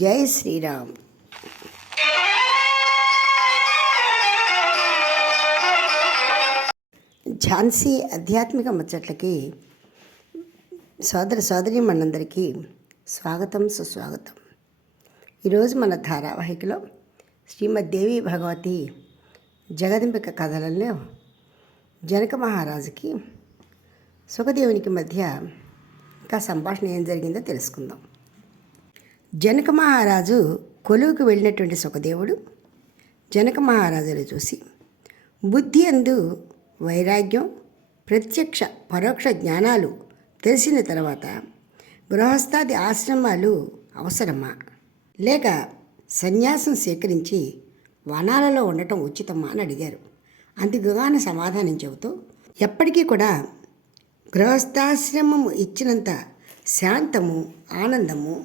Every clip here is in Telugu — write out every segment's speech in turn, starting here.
జై శ్రీరామ్. ఝాన్సీ ఆధ్యాత్మిక ముచ్చట్లకి సోదరి మనందరికీ స్వాగతం, సుస్వాగతం. ఈరోజు మన ధారావాహికలో శ్రీమద్దేవి భగవతి జగదంబిక కథలలో జనక మహారాజుకి సుఖదేవునికి మధ్య ఇంకా సంభాషణ ఏం జరిగిందో తెలుసుకుందాం. జనక మహారాజు కొలువుకు వెళ్ళినటువంటి సుఖదేవుడు జనక మహారాజును చూసి బుద్ధి అందు వైరాగ్యం, ప్రత్యక్ష పరోక్ష జ్ఞానాలు తెలిసిన తర్వాత గృహస్థాది ఆశ్రమాలు అవసరమా, లేక సన్యాసం స్వీకరించి వనాలలో ఉండటం ఉచితమా అని అడిగారు. అందుకుగాను సమాధానం చెబుతూ, ఎప్పటికీ కూడా గృహస్థాశ్రమము ఇచ్చినంత శాంతము, ఆనందము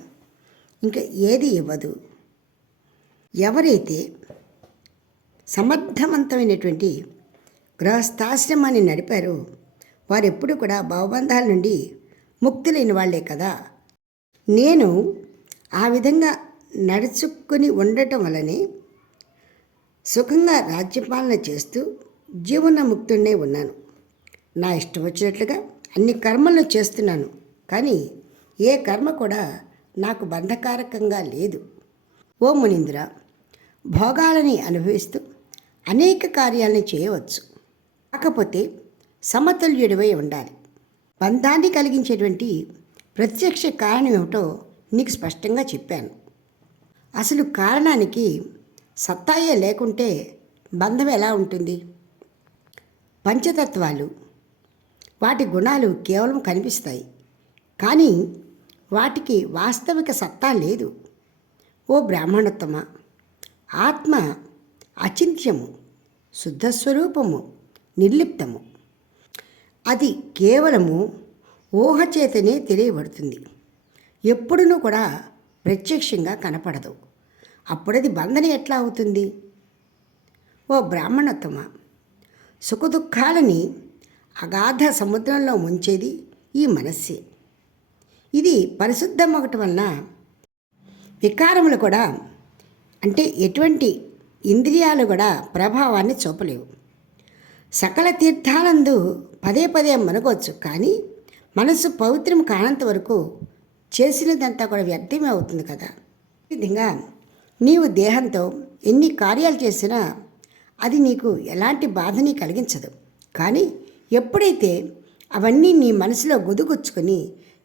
ఇంకా ఏది ఇవ్వదు. ఎవరైతే సమర్థవంతమైనటువంటి గృహస్థాశ్రమాన్ని నడిపారో వారెప్పుడు కూడా భవబంధాల నుండి ముక్తులైన వాళ్లే కదా. నేను ఆ విధంగా నడుచుకొని ఉండటం వల్లనే సుఖంగా రాజ్యపాలన చేస్తూ జీవనముక్తుడినే ఉన్నాను. నా ఇష్టం వచ్చినట్లుగా అన్ని కర్మలను చేస్తున్నాను, కానీ ఏ కర్మ కూడా నాకు బంధకారకంగా లేదు. ఓ మునీంద్ర, భోగాలని అనుభవిస్తూ అనేక కార్యాలను చేయవచ్చు, కాకపోతే సమతుల్యుడివై ఉండాలి. బంధాన్ని కలిగించేటువంటి ప్రత్యక్ష కారణం ఏమిటో నీకు స్పష్టంగా చెప్పాను. అసలు కారణానికి సత్తాయే లేకుంటే బంధం ఎలా ఉంటుంది? పంచతత్వాలు, వాటి గుణాలు కేవలం కనిపిస్తాయి, కానీ వాటికి వాస్తవిక సత్తా లేదు. ఓ బ్రాహ్మణోత్తమ, ఆత్మ అచింత్యము, శుద్ధస్వరూపము, నిర్లిప్తము. అది కేవలము ఊహచేతనే తెలియబడుతుంది, ఎప్పుడునూ కూడా ప్రత్యక్షంగా కనపడదు. అప్పుడది బంధన ఎట్లా అవుతుంది? ఓ బ్రాహ్మణోత్తమ, సుఖదుఖాలని అగాధ సముద్రంలో ముంచేది ఈ మనస్సే. ఇది పరిశుద్ధమవటం వలన వికారములు కూడా, అంటే ఎటువంటి ఇంద్రియాలు కూడా ప్రభావాన్ని చూపలేవు. సకల తీర్థాలందు పదే పదే మనగవచ్చు, కానీ మనసు పవిత్రం కానంత వరకు చేసినదంతా కూడా వ్యర్థమే అవుతుంది కదా. ఈ విధంగా నీవు దేహంతో ఎన్ని కార్యాలు చేసినా అది నీకు ఎలాంటి బాధని కలిగించదు. కానీ ఎప్పుడైతే అవన్నీ నీ మనసులో గుదుగుచ్చుకొని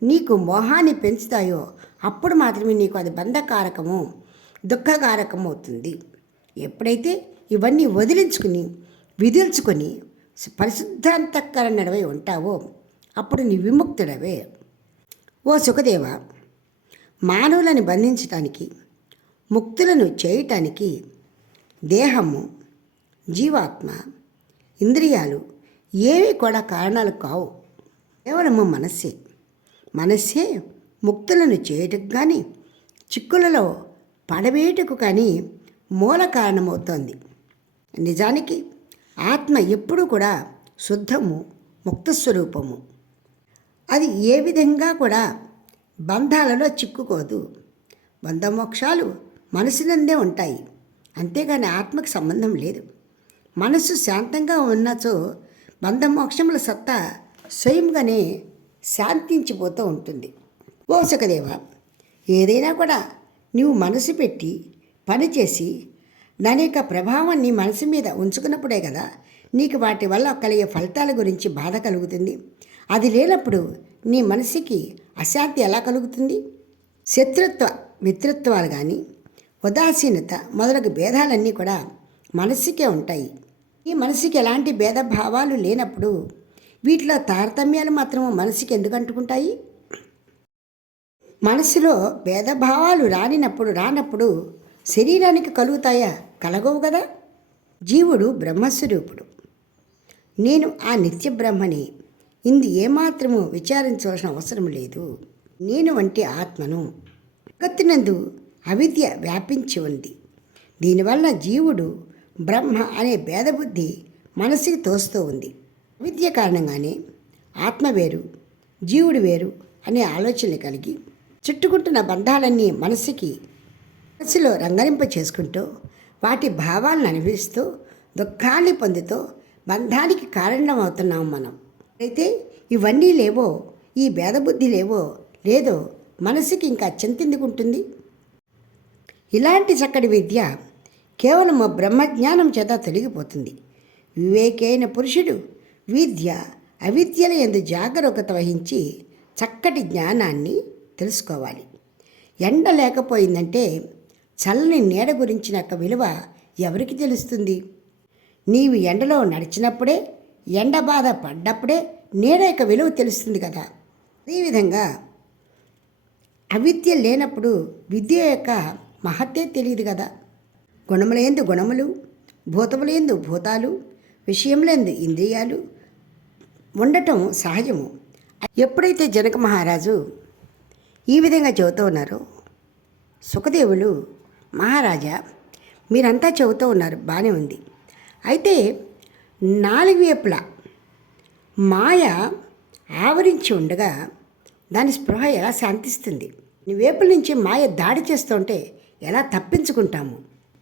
నీకు మోహాన్ని పెంచుతాయో అప్పుడు మాత్రమే నీకు అది బంధకారకము, దుఃఖకారకము అవుతుంది. ఎప్పుడైతే ఇవన్నీ వదిలించుకుని విదిల్చుకొని పరిశుద్ధాంతఃకరణ నడవై ఉంటావో అప్పుడు నీ విముక్తుడవే. ఓ సుఖదేవ, మానవులను బంధించటానికి, ముక్తులను చేయటానికి దేహము, జీవాత్మ, ఇంద్రియాలు ఏవి కూడా కారణాలు కావు. కేవలము మనస్సే ముక్తులను చేయటకు కానీ చిక్కులలో పడవేయటకు కానీ మూల కారణమవుతోంది. నిజానికి ఆత్మ ఎప్పుడూ కూడా శుద్ధము, ముక్తస్వరూపము. అది ఏ విధంగా కూడా బంధాలలో చిక్కుకోదు. బంధమోక్షాలు మనసునందే ఉంటాయి, అంతేగాని ఆత్మకు సంబంధం లేదు. మనస్సు శాంతంగా ఉన్నచో బంధమోక్షముల సత్తా స్వయంగానే శాంతించిపోతూ ఉంటుంది. ఓ సుఖదేవ, ఏదైనా కూడా నీవు మనసు పెట్టి పనిచేసి దాని యొక్క ప్రభావాన్ని మనసు మీద ఉంచుకున్నప్పుడే కదా నీకు వాటి వల్ల కలిగే ఫలితాల గురించి బాధ కలుగుతుంది. అది లేనప్పుడు నీ మనసుకి అశాంతి ఎలా కలుగుతుంది? శత్రుత్వ మిత్రత్వాలు కానీ, ఉదాసీనత మొదలగు భేదాలన్నీ కూడా మనసుకే ఉంటాయి. ఈ మనసుకి ఎలాంటి భేదభావాలు లేనప్పుడు వీటిలో తారతమ్యాలు మాత్రము మనసుకి ఎందుకు అంటుకుంటాయి? మనసులో భేదభావాలు రానప్పుడు శరీరానికి కలుగుతాయా? కలగవు కదా. జీవుడు బ్రహ్మస్వరూపుడు. నేను ఆ నిత్య బ్రహ్మని. ఇందు ఏమాత్రము విచారించవలసిన అవసరం లేదు. నేను వంటి ఆత్మను. జగత్తునందు అవిద్య వ్యాపించి ఉంది. దీనివల్ల జీవుడు బ్రహ్మ అనే భేదబుద్ధి మనసుకి తోస్తూ ఉంది. అవిద్య కారణంగానే ఆత్మ వేరు, జీవుడు వేరు అనే ఆలోచనలు కలిగి చుట్టుకుంటున్న బంధాలన్నీ మనసుకి మనసులో రంగరింప చేసుకుంటూ వాటి భావాలను అనుభవిస్తూ దుఃఖాన్ని పొందుతూ బంధానికి కారణమవుతున్నాం మనం. అయితే ఇవన్నీ లేవో, ఈ భేదబుద్ధి లేవో లేదో మనసుకి ఇంకా చింతెందుకుంటుంది? ఇలాంటి చక్కటి విద్య కేవలం బ్రహ్మజ్ఞానం చేత తొలగిపోతుంది. వివేకైన పురుషుడు విద్య అవిద్యల యందు జాగరూకత వహించి చక్కటి జ్ఞానాన్ని తెలుసుకోవాలి. ఎండ లేకపోయిందంటే చల్లని నీడ గురించిన విలువ ఎవరికి తెలుస్తుంది? నీవు ఎండలో నడిచినప్పుడే, ఎండ బాధ పడ్డప్పుడే నీడ యొక్క విలువ తెలుస్తుంది కదా. అదేవిధంగా అవిద్య లేనప్పుడు విద్య యొక్క మహత్తే తెలియదు కదా. గుణములందు గుణములు, భూతములందు భూతాలు, విషయములందు ఇంద్రియాలు ఉండటం సహజము. ఎప్పుడైతే జనక మహారాజు ఈ విధంగా చెబుతూ ఉన్నారో, సుఖదేవులు మహారాజా మీరంతా చెబుతూ ఉన్నారు, బాగానే ఉంది. అయితే నాలుగు వైపులా మాయ ఆవరించి ఉండగా దాని స్పృహ ఎలా శాంతిస్తుంది? నీ వైపుల నుంచి మాయ దాడి చేస్తుంటే ఎలా తప్పించుకుంటాము?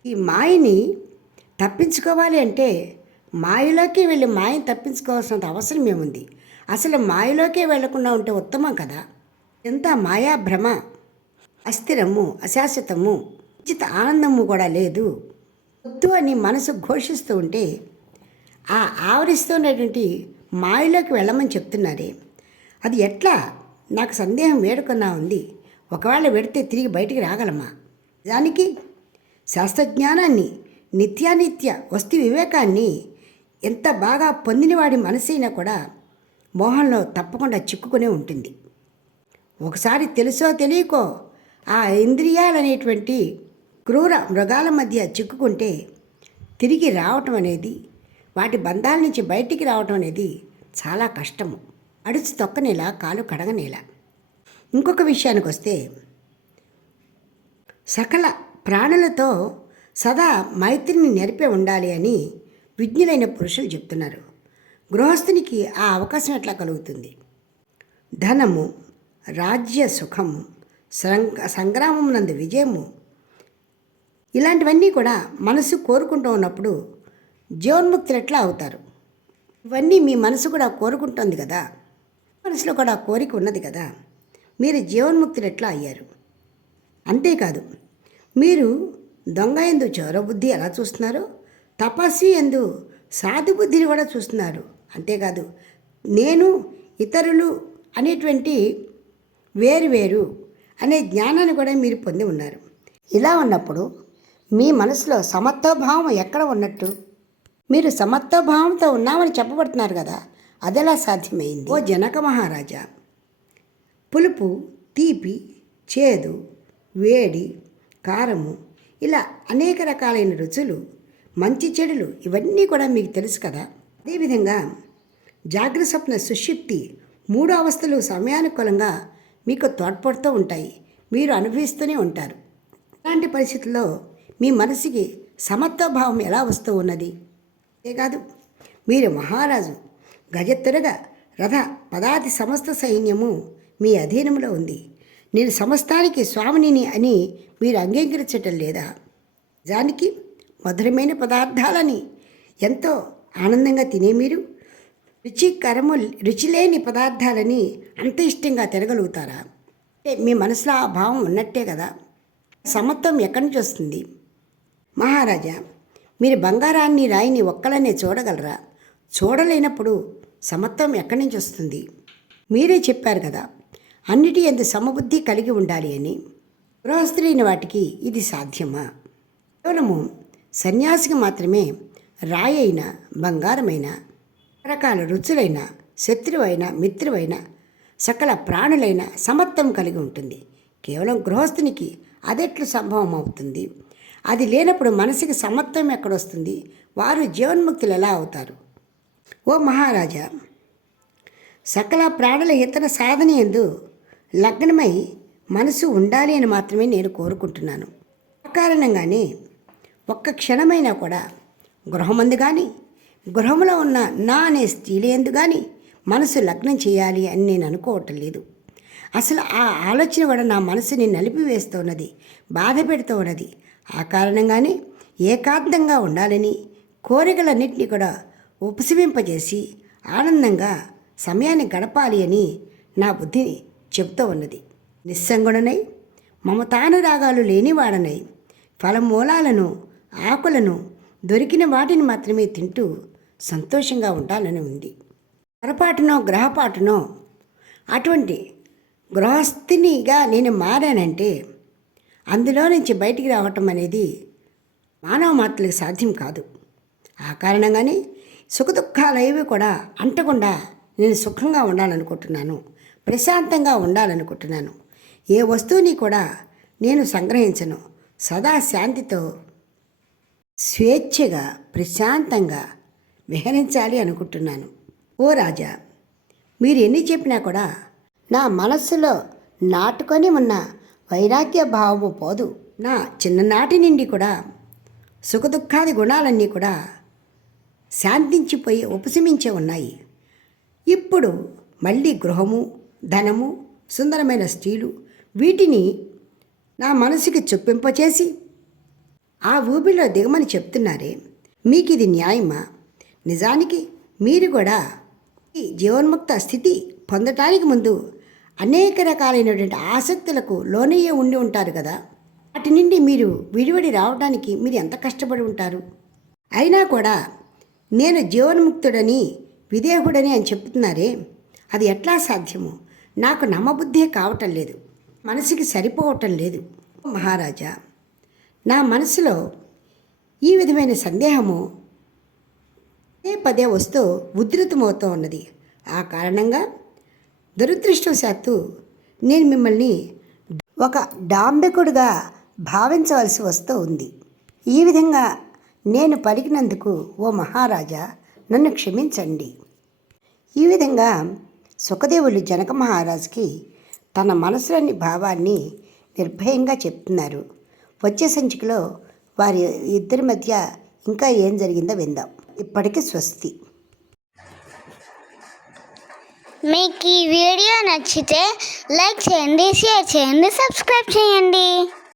ఈ మాయని తప్పించుకోవాలి అంటే మాయలోకి వెళ్ళి మాయని తప్పించుకోవాల్సినంత అవసరం ఏముంది? అసలు మాయలోకే వెళ్లకుండా ఉంటే ఉత్తమం కదా. ఎంత మాయా భ్రమ, అస్థిరము, అశాశ్వతము, ఉచిత ఆనందము కూడా లేదు. వద్దు అని మనసు ఘోషిస్తూ ఉంటే ఆ ఆవరిస్తున్నటువంటి మాయలోకి వెళ్ళమని చెప్తున్నారే, అది ఎట్లా? నాకు సందేహం వేడుకన్నా ఉంది. ఒకవేళ వెడితే తిరిగి బయటికి రాగలమా? దానికి శాస్త్రజ్ఞానాన్ని, నిత్యానిత్య వస్తు వివేకాన్ని ఎంత బాగా పొందినవాడి మనసైనా కూడా మోహంలో తప్పకుండా చిక్కుకునే ఉంటుంది. ఒకసారి తెలుసో తెలియకో ఆ ఇంద్రియాలనేటువంటి క్రూర మృగాల మధ్య చిక్కుకుంటే తిరిగి రావటం అనేది, వాటి బంధాల నుంచి బయటికి రావటం అనేది చాలా కష్టము. అడుచు తొక్కనేలా, కాలు కడగనేలా. ఇంకొక విషయానికి వస్తే, సకల ప్రాణులతో సదా మైత్రిని నెరిపే ఉండాలి అని విజ్ఞులైన పురుషులు చెప్తున్నారు. గృహస్థునికి ఆ అవకాశం ఎట్లా కలుగుతుంది? ధనము, రాజ్య సుఖము, సంగ్రామం నందు విజయము, ఇలాంటివన్నీ కూడా మనసు కోరుకుంటూ ఉన్నప్పుడు జీవన్ముక్తులు ఎట్లా అవుతారు? ఇవన్నీ మీ మనసు కూడా కోరుకుంటుంది కదా, మనసులో కూడా కోరిక ఉన్నది కదా. మీరు జీవన్ముక్తులు ఎట్లా అయ్యారు? అంతేకాదు, మీరు దొంగ ఎందు చోరబుద్ధి ఎలా చూస్తున్నారో తపస్వి ఎందు సాధుబుద్ధిని కూడా చూస్తున్నారు. అంతేకాదు, నేను ఇతరులు అనేటువంటి వేరు అనే జ్ఞానాన్ని కూడా మీరు పొంది ఉన్నారు. ఇలా ఉన్నప్పుడు మీ మనసులో సమత్వభావం ఎక్కడ ఉన్నట్టు? మీరు సమత్వభావంతో ఉన్నామని చెప్పబడుతున్నారు కదా, అదెలా సాధ్యమైంది? ఓ జనక మహారాజా, పులుపు, తీపి, చేదు, వేడి, కారము, ఇలా అనేక రకాలైన రుచులు, మంచి చెడులు ఇవన్నీ కూడా మీకు తెలుసు కదా. అదేవిధంగా జాగ్రత్త, స్వప్న, సుషుప్తి మూడు అవస్థలు సమయానుకూలంగా మీకు తోడ్పడుతూ ఉంటాయి. మీరు అనుభవిస్తూనే ఉంటారు. ఇలాంటి పరిస్థితుల్లో మీ మనసుకి సమత్వభావం ఎలా వస్తూ ఉన్నది? అంతేకాదు, మీరు మహారాజు, గజత్తురగ, రథ, పదాతి సమస్త సైన్యము మీ అధీనంలో ఉంది. నేను సమస్తానికి స్వామిని అని మీరు అంగీకరించటం లేదా? దానికి మధురమైన పదార్థాలని ఎంతో ఆనందంగా తినే మీరు రుచి లేని పదార్థాలని అంత ఇష్టంగా తినగలుగుతారా? అంటే మీ మనసులో ఆ భావం ఉన్నట్టే కదా. సమత్వం ఎక్కడి నుంచి వస్తుంది? మహారాజా, మీరు బంగారాన్ని, రాయిని ఒక్కలనే చూడగలరా? చూడలేనప్పుడు సమత్వం ఎక్కడి నుంచి వస్తుంది? మీరే చెప్పారు కదా, అన్నిటి యందు సమబుద్ధి కలిగి ఉండాలి అని. గృహస్థులైన వాటికి ఇది సాధ్యమా? కేవలము సన్యాసికి మాత్రమే రాయి అయిన, బంగారమైన, రకాల రుచులైన, శత్రువైన, మిత్రువైన, సకల ప్రాణులైన సమత్వం కలిగి ఉంటుంది. కేవలం గృహస్థునికి అదెట్లు సంభవం అవుతుంది? అది లేనప్పుడు మనసుకి సమత్వం ఎక్కడొస్తుంది? వారు జీవన్ముక్తులు ఎలా అవుతారు? ఓ మహారాజా, సకల ప్రాణుల హితన సాధన యందు లగ్నమై మనసు ఉండాలి అని మాత్రమే నేను కోరుకుంటున్నాను. ఆ కారణంగానే ఒక్క క్షణమైనా కూడా గృహమందు కానీ, గృహంలో ఉన్న నా అనే స్త్రీలందు కానీ మనసు లగ్నం చేయాలి అని నేను అనుకోవటం లేదు. అసలు ఆ ఆలోచన కూడా నా మనసుని నలిపివేస్తూ ఉన్నది, బాధ పెడుతూ ఉన్నది. ఆ కారణంగానే ఏకాంతంగా ఉండాలని, కోరికలన్నింటినీ కూడా ఉపశమింపజేసి ఆనందంగా సమయాన్ని గడపాలి అని నా బుద్ధి చెబుతూ ఉన్నది. నిస్సంగుడనై మమతానురాగాలు లేనివాడనై ఫలమూలాలను, ఆకులను దొరికిన వాటిని మాత్రమే తింటూ సంతోషంగా ఉండాలని ఉంది. పొరపాటునో గ్రహపాటునో అటువంటి గృహస్థినిగా నేను మారానంటే అందులో నుంచి బయటికి రావటం అనేది మానవ మాత్రలకు సాధ్యం కాదు. ఆ కారణంగానే సుఖదుఖాలు ఏవి కూడా అంటకుండా నేను సుఖంగా ఉండాలనుకుంటున్నాను, ప్రశాంతంగా ఉండాలనుకుంటున్నాను. ఏ వస్తువుని కూడా నేను సంగ్రహించను. సదా శాంతితో స్వేచ్ఛగా ప్రశాంతంగా విహరించాలి అనుకుంటున్నాను. ఓ రాజా, మీరు ఎన్ని చెప్పినా కూడా నా మనస్సులో నాటుకొని ఉన్న వైరాగ్య భావము పోదు. నా చిన్ననాటి నుండి కూడా సుఖదుఖాది గుణాలన్నీ కూడా శాంతించిపోయి ఉపశమించే ఉన్నాయి. ఇప్పుడు మళ్ళీ గృహము, ధనము, సుందరమైన స్త్రీలు వీటిని నా మనసుకి చొప్పింపచేసి ఆ ఊబిలో దిగమని చెప్తున్నారే, మీకు ఇది న్యాయమా? నిజానికి మీరు కూడా ఈ జీవన్ముక్త స్థితి పొందటానికి ముందు అనేక రకాలైనటువంటి ఆసక్తులకు లోనయ్యే ఉండి ఉంటారు కదా. వాటి నుండి మీరు విడివడి రావడానికి మీరు ఎంత కష్టపడి ఉంటారు. అయినా కూడా నేను జీవన్ముక్తుడని, విదేహుడని అని చెప్తున్నారే, అది ఎట్లా సాధ్యమో నాకు నమ్మబుద్ధే కావటం లేదు, మనసుకి సరిపోవటం లేదు. మహారాజా, నా మనసులో ఈ విధమైన సందేహము పదే వస్తూ ఉధృతమవుతూ ఉన్నది. ఆ కారణంగా దురదృష్టవశాత్తు నేను మిమ్మల్ని ఒక డాంబికుడిగా భావించవలసి వస్తూ ఉంది. ఈ విధంగా నేను పలికినందుకు ఓ మహారాజా నన్ను క్షమించండి. ఈ విధంగా సుఖదేవులు జనక మహారాజుకి తన మనసులోని భావాన్ని నిర్భయంగా చెప్తున్నారు. వచ్చే సంచికలో వారి ఇద్దరి మధ్య ఇంకా ఏం జరిగిందో విందాం. ఇప్పటికీ స్వస్తి. మీకు ఈ వీడియో నచ్చితే లైక్ చేయండి, షేర్ చేయండి, సబ్స్క్రైబ్ చేయండి.